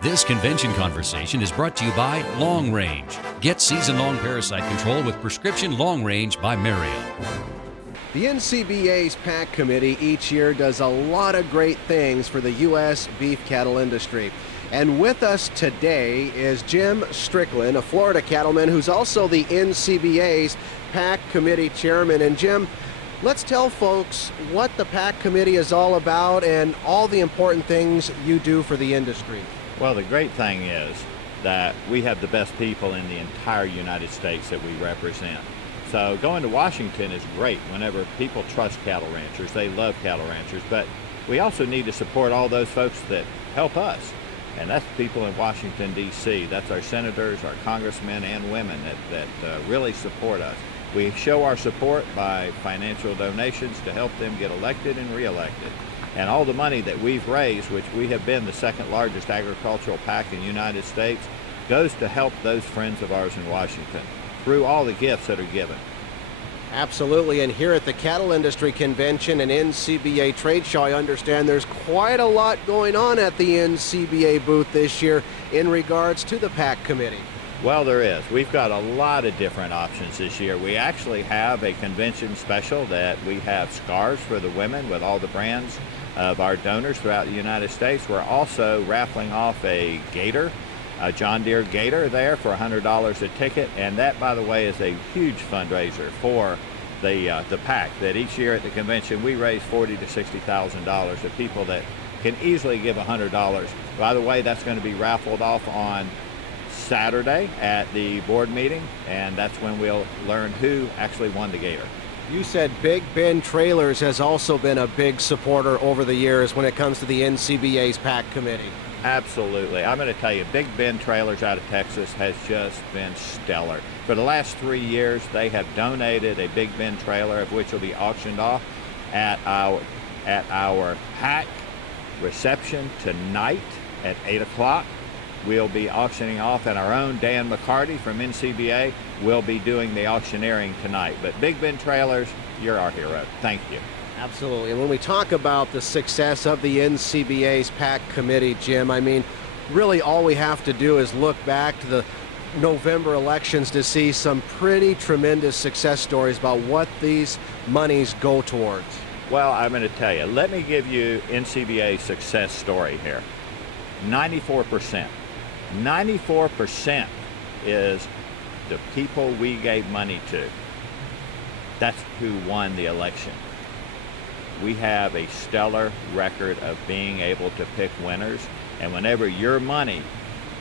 This convention conversation is brought to you by Long Range. Get season-long parasite control with prescription Long Range by Mario. The NCBA's PAC committee each year does a lot of great things for the U.S. beef cattle industry. And with us today is Jim Strickland, a Florida cattleman who's also the NCBA's PAC committee chairman. And Jim, let's tell folks what the PAC committee is all about and all the important things you do for the industry. Well, the great thing is that we have the best people in the entire United States that we represent. So going to Washington is great whenever people trust cattle ranchers. They love cattle ranchers, but we also need to support all those folks that help us. And that's people in Washington, D.C. That's our senators, our congressmen and women that really support us. We show our support by financial donations to help them get elected and reelected. And all the money that we've raised, which we have been the second largest agricultural PAC in the United States, goes to help those friends of ours in Washington through all the gifts that are given. Absolutely, and here at the Cattle Industry Convention and NCBA Trade Show, I understand there's quite a lot going on at the NCBA booth this year in regards to the PAC committee. Well, there is. We've got a lot of different options this year. We actually have a convention special that we have scarves for the women with all the brands of our donors throughout the United States. We're also raffling off a gator, a John Deere gator there for $100 a ticket, and that, by the way, is a huge fundraiser for the PAC. That each year at the convention we raise $40,000 to $60,000 of people that can easily give $100. By the way, that's going to be raffled off on Saturday at the board meeting, and that's when we'll learn who actually won the gator. You said Big Ben Trailers has also been a big supporter over the years when it comes to the NCBA's PAC committee. Absolutely. I'm going to tell you, Big Ben Trailers out of Texas has just been stellar. For the last 3 years, they have donated a Big Ben trailer, of which will be auctioned off at our PAC reception tonight at 8 o'clock. We'll be auctioning off, and our own Dan McCarty from NCBA will be doing the auctioneering tonight. But Big Ben Trailers, you're our hero. Thank you. Absolutely. And when we talk about the success of the NCBA's PAC committee, Jim, I mean, really all we have to do is look back to the November elections to see some pretty tremendous success stories about what these monies go towards. Well, I'm going to tell you. Let me give you NCBA's success story here. 94%. 94% is the people we gave money to. That's who won the election. We have a stellar record of being able to pick winners, and whenever your money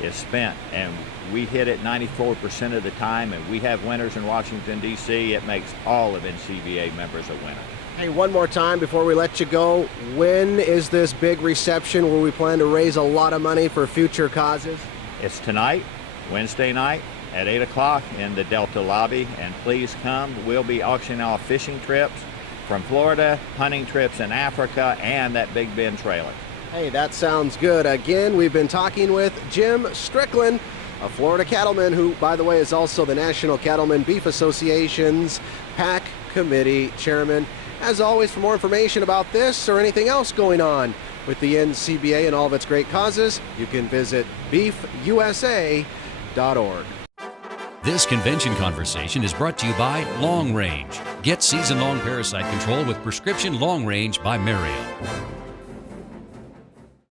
is spent and we hit it 94% of the time and we have winners in Washington, D.C., it makes all of NCBA members a winner. Hey, one more time before we let you go, when is this big reception where we plan to raise a lot of money for future causes? It's tonight, Wednesday night at 8 o'clock in the Delta lobby, and please come. We'll be auctioning off fishing trips from Florida, hunting trips in Africa, and that Big Ben trailer. Hey, that sounds good. Again, we've been talking with Jim Strickland, a Florida cattleman who, by the way, is also the National Cattlemen Beef Association's PAC committee chairman. As always, for more information about this or anything else going on with the NCBA and all of its great causes, you can visit beefusa.org. This convention conversation is brought to you by Long Range. Get season-long parasite control with prescription Long Range by Mario.